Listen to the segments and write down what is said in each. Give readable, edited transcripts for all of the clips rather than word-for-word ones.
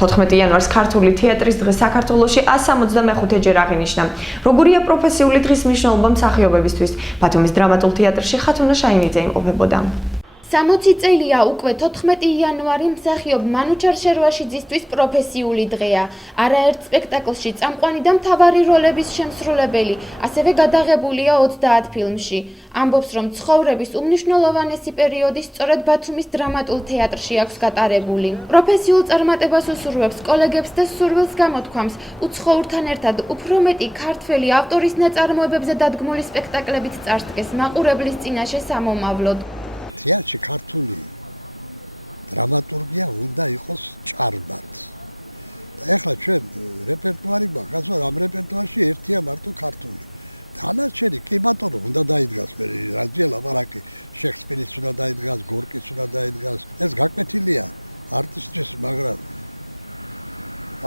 14 იანვარს ქართული თეატრის დღე საქართველოში 165-ჯერ აღინიშნა. როგორია პროფესიული დღის მნიშვნელობა მსახიობებისთვის? ბათუმის დრამატულ თეატრში ხათუნა შაინიძე იმყოფებოდა. 60 წელია უკვე 14 იანვარი მსახიობ მანუჩარ შერვაშიძისთვის პროფესიული დღეა. არაერთ სპექტაკლში წამყვანი და მთავარი როლების შემსრულებელი, ასევე გადაღებულია 30 ფილმში. ამბობს, რომ ცხოვრების უმნიშვნელოვანესი პერიოდი სწორედ ბათუმის დრამატულ თეატრში აქვს გატარებული. პროფესიულ წარმატებას უსურვებს კოლეგებს და სურვილს გამოთქვამს უცხოურთან ერთად უფრო მეტი ქართველი ავტორის ნაწარმოებებზე დადგმული სპექტაკლებით წარსდგეს მაყურებლის წინაშე სამომავლოდ. თეატრში ქართული დრამატურგია უნდა იყოს ჭარბად. ეხლა ჩვენ რეპერტუარი გვაქვს, ამ რეპერტუარში ერთია მარტო ქართული. დანარჩენი კი ბატონო უნდა დაიდგას, რაზეა ლაპარაკი, შექსპირის უნდა დაიდგას, გორკის უნდა დაიდგას. ეს გაკვეთილია არტისტის, მაგრამ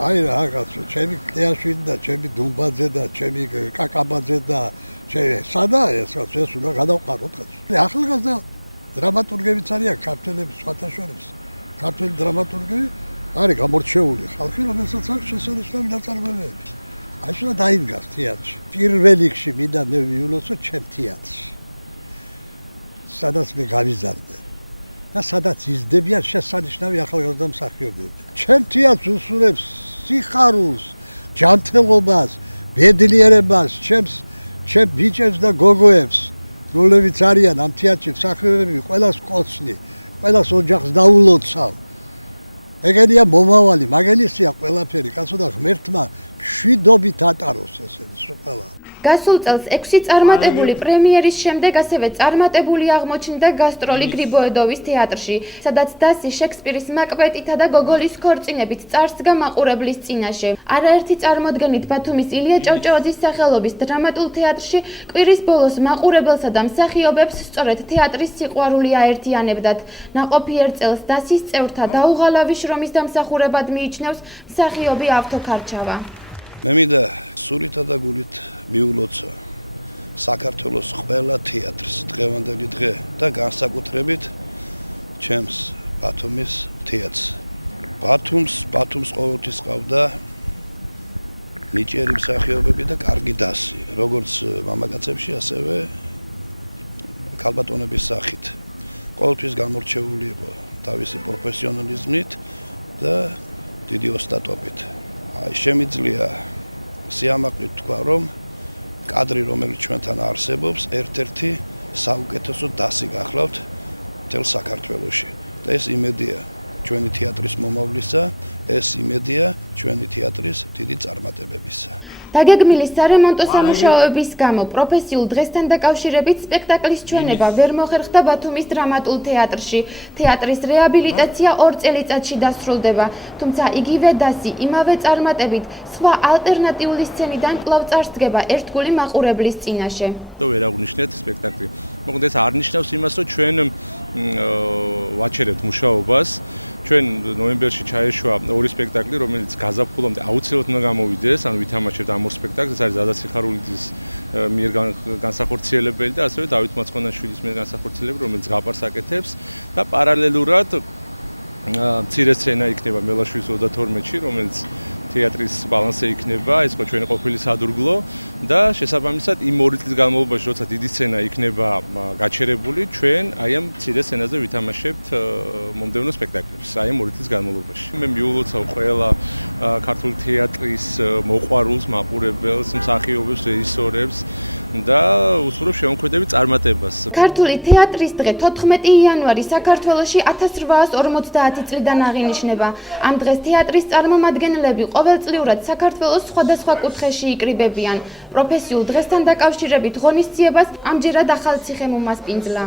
აი რაღაცა, ჩემი კლიაშვილი და ჩემი დუმბაძე და ჩემი კაკაბაძე და ჩემი სადაა ეს უნდა გადავყაროთ. ახალგაზრდა დრამატურგებიც არიან ქართველების სხვათა შორის. ქართველი დრამატურგები არის გამორჩეული ხალხი, რომელსაც აქვს შესანიშნავი ნაწარმოებები. აი ეს უნდა დაიდგას თეატრში. პირველ რიგში მინდა მე ვიულოცო ჩემ თეატრში. სადაც მე გავიზარდე და სადაც იზრდებიან შესანიშნავი ახალგაზრდა მსახიობები. ჩემ თეატრს უსურვებს სიხარულს, ჯანმრთელობას, ბედნიერებას, ჩემ ბიჭებს და გოგოებს. როლებიც არიან ამ თეატრში მსახიობები, ყველას ყოცნი, ყველას ოჯახს დაულოცავ. ეგენია მომავალი, მაგენისია ყველაფერი, კაცო და ღმერთმა მშვიდობით ატაროს ესენი ყველა. გასულ წელს 6 წარმატებული პრემიერის შემდეგ ასევე წარმატებული აღმოჩნდა გასტროლი გრიბოედოვის თეატრში, სადაც დასი შექსპირის მაკბეტითა და გოგოლის ქორწინებით წარსდგა მაყურებლის წინაშე. არაერთი წარმოდგენით ბათუმის ილია ჭავჭავაძის სახელობის დრამატულ თეატრში კვირის ბოლოს მაყურებელსა და მსახიობებს სწორედ თეატრის სიყვარული აერთიანებდათ. ნაყოფიერ წელს დასის წევრთა დაუღალავი შრომის დამსახურებად მიიჩნევს მსახიობი ავთოქარჩავა. მე მინდა სულითა და გულით მიულოცო საქართველოს ყველა თეატრს დღევანდელი დღე და განსაკუთრებით ჩემს ბათუმის თეატრს. ბათუმს ყოველთვის ყავდა ნიჭიერი მსახიობები და კარგი დასი, როგორც მამაკაცებში, ასევე ქალბატონების სახით. ყოველთვის გამორჩეული იყო თავისი პროფესიონალიზმით და დიდი ოსტატობით. შემიძლია სიამაყით თქვა, რომ კადრი, რომელიც ჩვენთან არსებობს, ერთ-ერთი საუკეთესო დასი გახლავთ მთელ საქართველოში. და ეს იმედია ჩვენი თეატრის მომავლისა, ეს იმედია ჩვენი თეატრის დიდი წარმატებებისა. დაგეგმილი სარემონტო სამუშაოების გამო პროფესიულ დღესთან დაკავშირებით სპექტაკლის ჩვენება ვერ მოხერხდა ბათუმის დრამატულ თეატრში. თეატრის რეაბილიტაცია 2 წელიწადში დასრულდება, თუმცა იგივე დასი, იმავე წარმატებით, სხვა ალტერნატიული სცენიდან კვლავ წარსდგება ერთგული მაყურებლის წინაშე. ვერ აღნიშნეთ სპექტაკლი. მოკლედ ეს არ ნიშნავს იმას, რომ ჩვენ ვაჩერებთ მუშაობას. ჩვენ ნოემბერში ჩაეშვა 2 სპექტაკლი, რომელიც გაზაფხულამდე აუცილებლად უნდა გამოვიდეს, ანუ ვითამაშებთ ამ 2 სპექტაკლს, ეს არის ზადა სიხარულიძის მიერ განსახორციელებელი და ასევე დავით მაცხონაშვილის მიერ განსახორციელებელი, რომელიც გაპარს აკეთებს და პარალელურად მცირე სცენა იქნება მელაშვილის 32-ში, რომელიც თეატრის ბალანსზე იქნება, ეს ხო ჩვენი ყოფილი სადურგლო და შესაბამისად იმ 2 წლის განმავლობაში, როცა დიდი სცენა იქნება გაჩერებული, ჩვენ აი ამ მცირე სცენაზე ვითამაშებთ მომდევნო სპექტაკლებს, აი ამ 2 წლის განმავლობაში. მე მიულოცავ ყველა ქართული თეატრის მოყვარულს, მაყურებელს, მსახიობებს, რეჟისორებს და უსურვებ შემოქმედებით წარმატებას. ქართული თეატრის დღე 14 იანვარი საქართველოში 1850 წლიდან აღინიშნება. ამ დღეს თეატრის წარმომადგენლები ყოველწლიურად საქართველოს სხვადასხვა კუთხეში იკრიბებიან. პროფესიულ დღესთან დაკავშირებით ღონისძიებას ამჯერად ახალციხე მომასპინძლა.